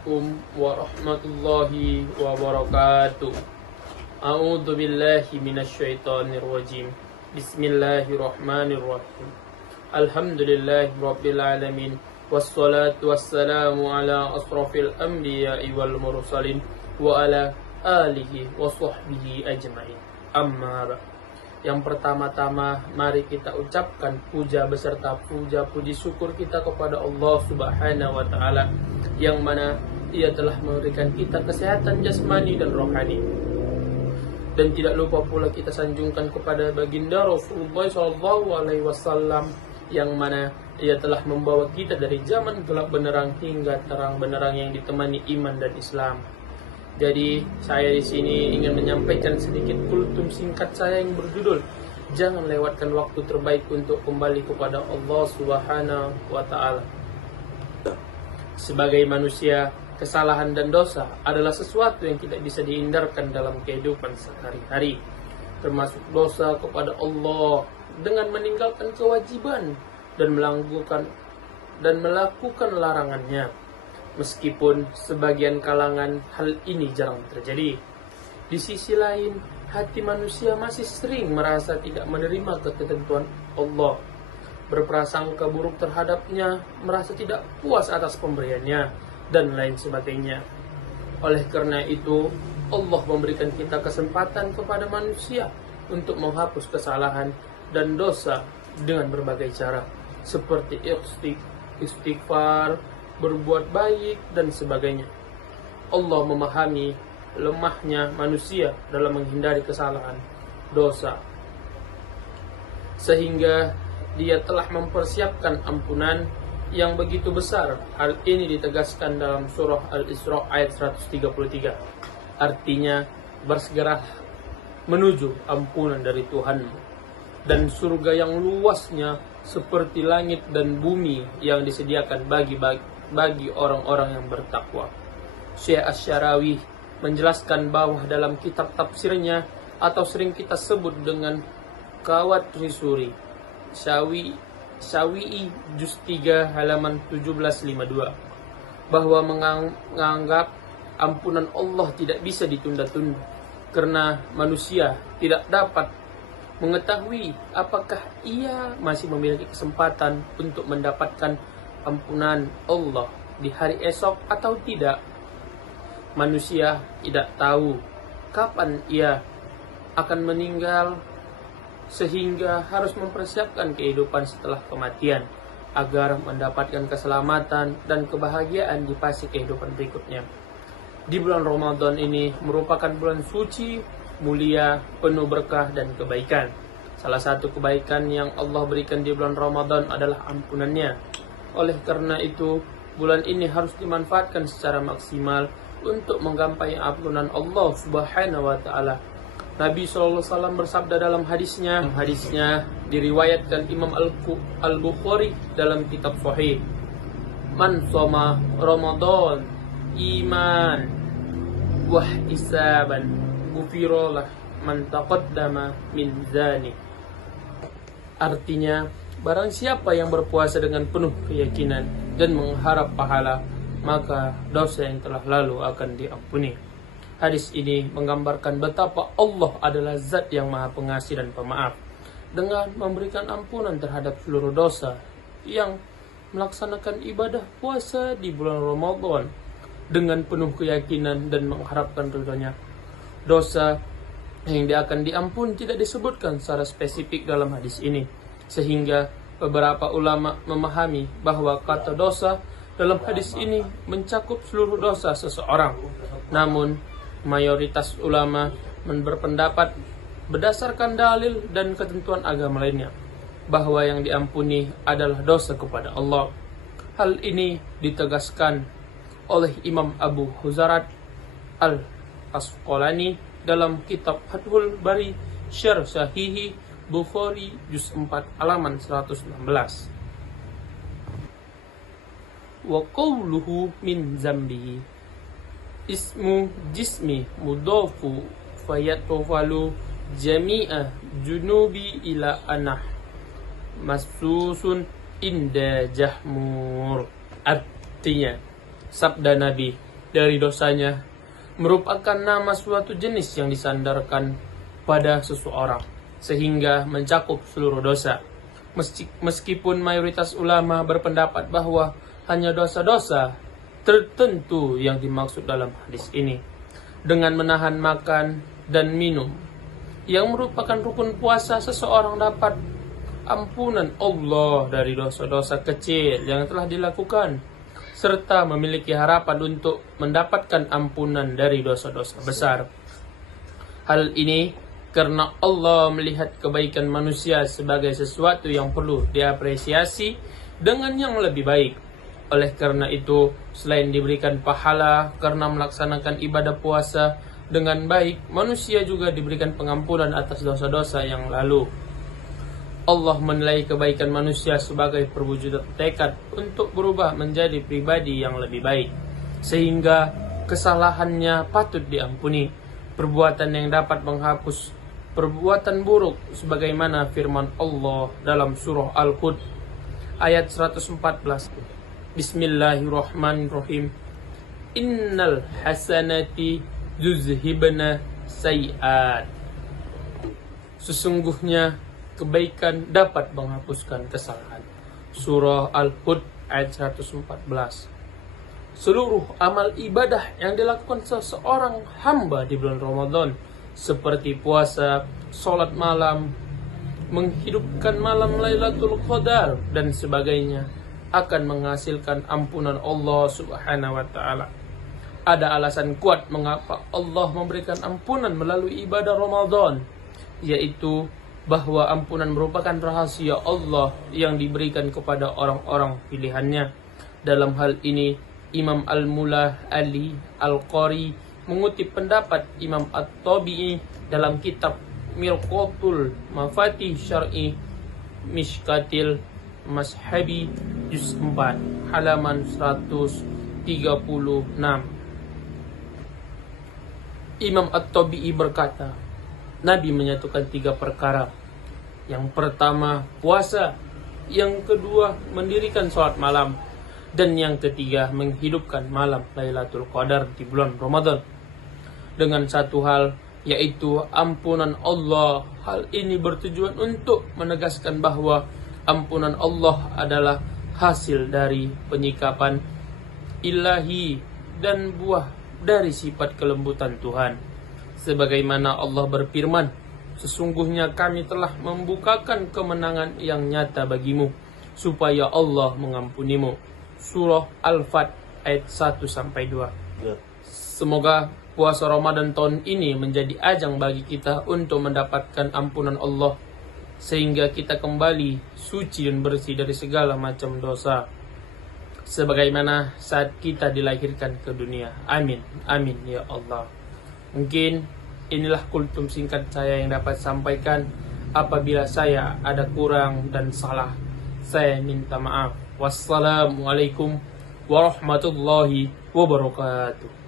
Assalamualaikum warahmatullahi wabarakatuh. A'udzu billahi minasyaitonir rajim. Bismillahirrahmanirrahim. Alhamdulillahirabbil alamin. Wassalatu wassalamu ala asrofil anbiya'i wal mursalin wa ala alihi wa sahbihi ajma'in. Amma ba'd. Yang pertama-tama mari kita ucapkan puja beserta puja puji syukur kita kepada Allah Subhanahu wa taala yang mana Ia telah memberikan kita kesehatan jasmani dan rohani. Dan tidak lupa pula kita sanjungkan kepada baginda Rasulullah SAW yang mana Ia telah membawa kita dari zaman gelap benerang hingga terang benerang yang ditemani iman dan Islam. Jadi saya di sini ingin menyampaikan sedikit kultum singkat saya yang berjudul Jangan lewatkan waktu terbaik untuk kembali kepada Allah Subhanahu wa taala. Sebagai manusia, kesalahan dan dosa adalah sesuatu yang tidak bisa dihindarkan dalam kehidupan sehari-hari, termasuk dosa kepada Allah dengan meninggalkan kewajiban dan melakukan larangannya. Meskipun sebagian kalangan hal ini jarang terjadi, di sisi lain hati manusia masih sering merasa tidak menerima ketentuan Allah, berprasangka buruk terhadapnya, merasa tidak puas atas pemberiannya, dan lain sebagainya. Oleh karena itu, Allah memberikan kita kesempatan kepada manusia untuk menghapus kesalahan dan dosa dengan berbagai cara, seperti istighfar, berbuat baik, dan sebagainya. Allah memahami lemahnya manusia dalam menghindari kesalahan, dosa, sehingga Dia telah mempersiapkan ampunan yang begitu besar. Hal ini ditegaskan dalam surah Al-Isra ayat 133. Artinya, bersegera menuju ampunan dari Tuhanmu dan surga yang luasnya seperti langit dan bumi yang disediakan bagi orang-orang yang bertakwa. Syekh Asy-Syarawi menjelaskan bahwa dalam kitab tafsirnya atau sering kita sebut dengan Kawat Trisuri Syawi'i juz 3 halaman 1752 bahwa menganggap ampunan Allah tidak bisa ditunda-tunda karena manusia tidak dapat mengetahui apakah ia masih memiliki kesempatan untuk mendapatkan ampunan Allah di hari esok atau tidak. Manusia tidak tahu kapan ia akan meninggal, sehingga harus mempersiapkan kehidupan setelah kematian agar mendapatkan keselamatan dan kebahagiaan di fase kehidupan berikutnya. Di bulan Ramadan ini merupakan bulan suci, mulia, penuh berkah dan kebaikan. Salah satu kebaikan yang Allah berikan di bulan Ramadan adalah ampunannya. Oleh karena itu, bulan ini harus dimanfaatkan secara maksimal untuk menggapai ampunan Allah Subhanahu wa taala. Nabi SAW bersabda dalam hadisnya diriwayatkan Imam Al-Bukhari dalam kitab Sahih, Man shoma Ramadan iman wa ihtisaban ghufira man taqaddama min dzani. Artinya, barang siapa yang berpuasa dengan penuh keyakinan dan mengharap pahala, maka dosa yang telah lalu akan diampuni. Hadis ini menggambarkan betapa Allah adalah zat yang maha pengasih dan pemaaf, dengan memberikan ampunan terhadap seluruh dosa yang melaksanakan ibadah puasa di bulan Ramadan dengan penuh keyakinan dan mengharapkan ridhonya. Dosa yang akan diampun tidak disebutkan secara spesifik dalam hadis ini, sehingga beberapa ulama memahami bahwa kata dosa dalam hadis ini mencakup seluruh dosa seseorang. Namun, mayoritas ulama berpendapat berdasarkan dalil dan ketentuan agama lainnya bahwa yang diampuni adalah dosa kepada Allah. Hal ini ditegaskan oleh Imam Abu Huzarat Al-Asqalani dalam kitab Fathul Bari Syarh Sahih Bukhari juz 4 halaman 116. Wa qawluhu min zambihi ismu jismi mudafu fayatofalu jami'a junubi ila anah masusun inda jahmur. Artinya, sabda Nabi dari dosanya merupakan nama suatu jenis yang disandarkan pada seseorang sehingga mencakup seluruh dosa. Meskipun mayoritas ulama berpendapat bahwa hanya dosa-dosa tertentu yang dimaksud dalam hadis ini. Dengan menahan makan dan minum yang merupakan rukun puasa, seseorang dapat ampunan Allah dari dosa-dosa kecil yang telah dilakukan, serta memiliki harapan untuk mendapatkan ampunan dari dosa-dosa besar. Hal ini karena Allah melihat kebaikan manusia sebagai sesuatu yang perlu diapresiasi dengan yang lebih baik. Oleh karena itu, selain diberikan pahala karena melaksanakan ibadah puasa dengan baik, manusia juga diberikan pengampunan atas dosa-dosa yang lalu. Allah menilai kebaikan manusia sebagai perwujudan tekad untuk berubah menjadi pribadi yang lebih baik, sehingga kesalahannya patut diampuni. Perbuatan yang dapat menghapus perbuatan buruk, sebagaimana firman Allah dalam surah Al-Hud ayat 114. Bismillahirrahmanirrahim. Innal hasanati yuzhibna sayiat. Sesungguhnya kebaikan dapat menghapuskan kesalahan. Surah Al-Hud ayat 114. Seluruh amal ibadah yang dilakukan seseorang hamba di bulan Ramadan, seperti puasa, sholat malam, menghidupkan malam Lailatul Qadar, dan sebagainya, akan menghasilkan ampunan Allah Subhanahu wa Ta'ala. Ada alasan kuat mengapa Allah memberikan ampunan melalui ibadah Ramadan, yaitu bahwa ampunan merupakan rahasia Allah yang diberikan kepada orang-orang pilihannya. Dalam hal ini, Imam Al-Mullah Ali Al-Qari mengutip pendapat Imam At-Tabi'i dalam kitab Mirqatul Mafatih Syar'i Mishkatil Mashabi Juz 4 halaman 136. Imam At-Tabi'i berkata, Nabi menyatukan 3 perkara. Yang pertama, puasa. Yang kedua, mendirikan sholat malam. Dan yang ketiga, menghidupkan malam Lailatul Qadar di bulan Ramadan. Dengan satu hal, yaitu ampunan Allah. Hal ini bertujuan untuk menegaskan bahwa ampunan Allah adalah hasil dari penyikapan ilahi dan buah dari sifat kelembutan Tuhan. Sebagaimana Allah berfirman, sesungguhnya kami telah membukakan kemenangan yang nyata bagimu, supaya Allah mengampunimu. Surah Al-Fat ayat 1-2. Semoga puasa Ramadan tahun ini menjadi ajang bagi kita untuk mendapatkan ampunan Allah, sehingga kita kembali suci dan bersih dari segala macam dosa, sebagaimana saat kita dilahirkan ke dunia. Amin, amin ya Allah. Mungkin inilah kultum singkat saya yang dapat sampaikan. Apabila saya ada kurang dan salah, saya minta maaf. Wassalamualaikum warahmatullahi wabarakatuh.